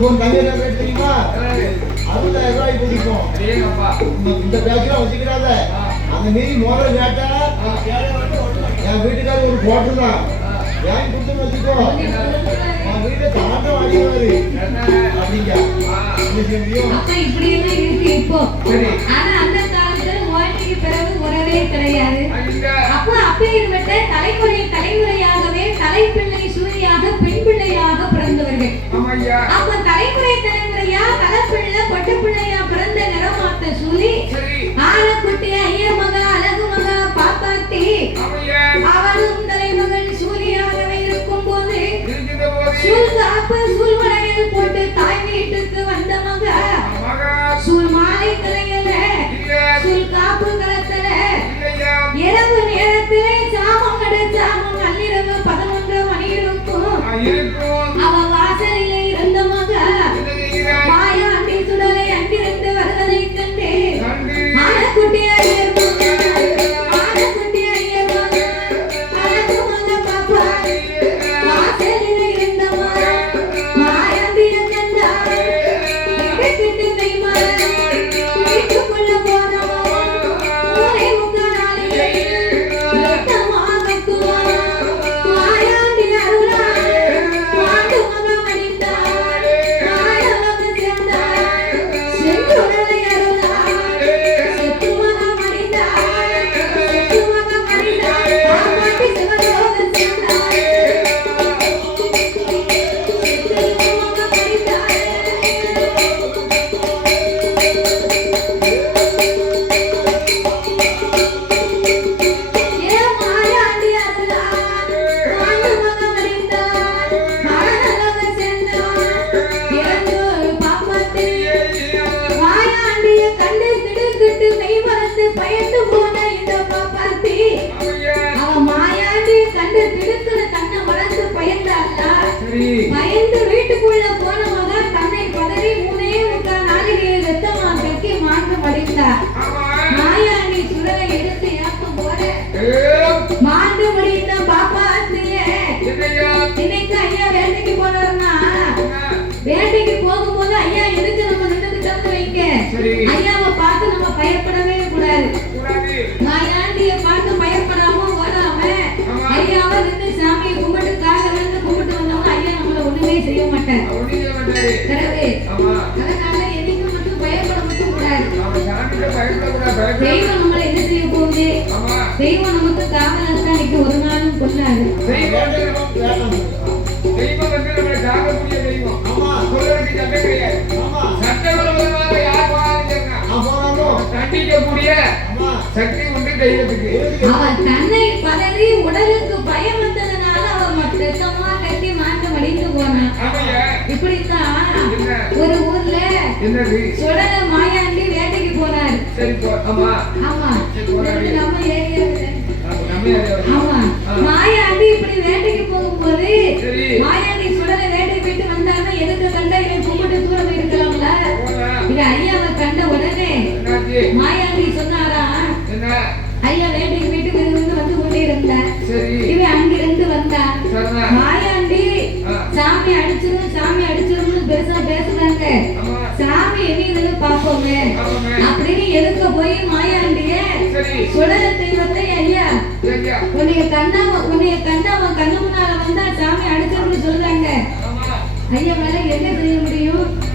ஒரு தங்க ரேட் தெரியுமா அறுபதாயிரம் ரூபாய் பிடிக்கும். இந்த பேக்கெல்லாம் வச்சுக்கிறாத. அந்த மீறி முதல்ல கேட்டா என் வீட்டுக்காரர் ஒரு போட்டு தான் ஏன் கொடுத்துன்னு வச்சுக்கோ அவன் வீட்டை தாண்ட வாடிவாரு என்ன? அப்படிங்க ஆ. என்ன செய்ய முடியும் அப்ப இப்படி எல்லாம் இருக்கு இப்போ சரி. ஆனா அந்த காலத்துல வாழ்க்கைக்கு பிறகு உறவே கிடையாது அங்க. அப்போ அப்பேற்பட்ட தலைமுறை தலைமுறையாகவே தலைப்பிள்ளை சூரியாக பெண் பிள்ளையாக பிறந்தவர்கள் ஆமாய்யா. அப்ப தலைமுறை தலைமுறையா தலைப்பிள்ளை நின்றுக்கிட்டோம்னு வைக்க. ஐயாவை பார்த்து நம்ம பயப்படவே கூடாது கூடாது. மாயாண்டிய பார்த்து பயப்படாம ஓடாம ஆமா. ஐயாவை நின்று சாமியை கும்பிட்டு காலை விழுந்து கும்பிட்டு வந்தோம்னா ஐயா நம்மள ஒண்ணுமே செய்ய மாட்டார். பிறகு. அதனால என்னைக்கும் மட்டும் பயப்பட மட்டும் கூடாது தெய்வம் நம்மளை என்ன செய்ய போகுது. தெய்வம் நமக்கு காவலத்தான் இன்னைக்கு ஒரு நாளும் கொள்ளாது தெய்வம் வந்து நம்மளை காக்கக்கூடிய தெய்வம். ஆமா சொல்றதுக்கு சட்டம் கிடையாது. ஆமா சக்தி உண்டு தெய்வத்துக்கு. அவன் தன்னை பதறி உடலுக்கு பயம் வந்ததுனால அவன் மொத்தமா கட்டி மாட்டு மடிந்து போனான் இப்படித்தான்? ஒரு ஊர்ல என்னது? சுடல மாயாண்டி வேட்டைக்கு போனாரு. ஆமா. நம்ம ஏரியாவுல? ஆமா மாயாண்டி இப்படி வேட்டைக்கு போகும்போது சரி. இவன் அங்கிருந்து வந்தான். மாயாண்டி. சாமி அடிச்சிரும் சாமி அடிச்சிரும்னு பெருசா பேசுறாங்க சாமி பாப்போமே ஆமாமே. அப்படின்னு எதுக்க போய் மாயாண்டிய சுடல தெய்வத்தை ஐயா உன்னைய கண்டாம உன்னைய கண்டாம கண்ணு முன்னால வந்தா சாமி அடிச்சிரும்னு சொல்றாங்க. ஐயா மேல என்ன செய்ய முடியும்?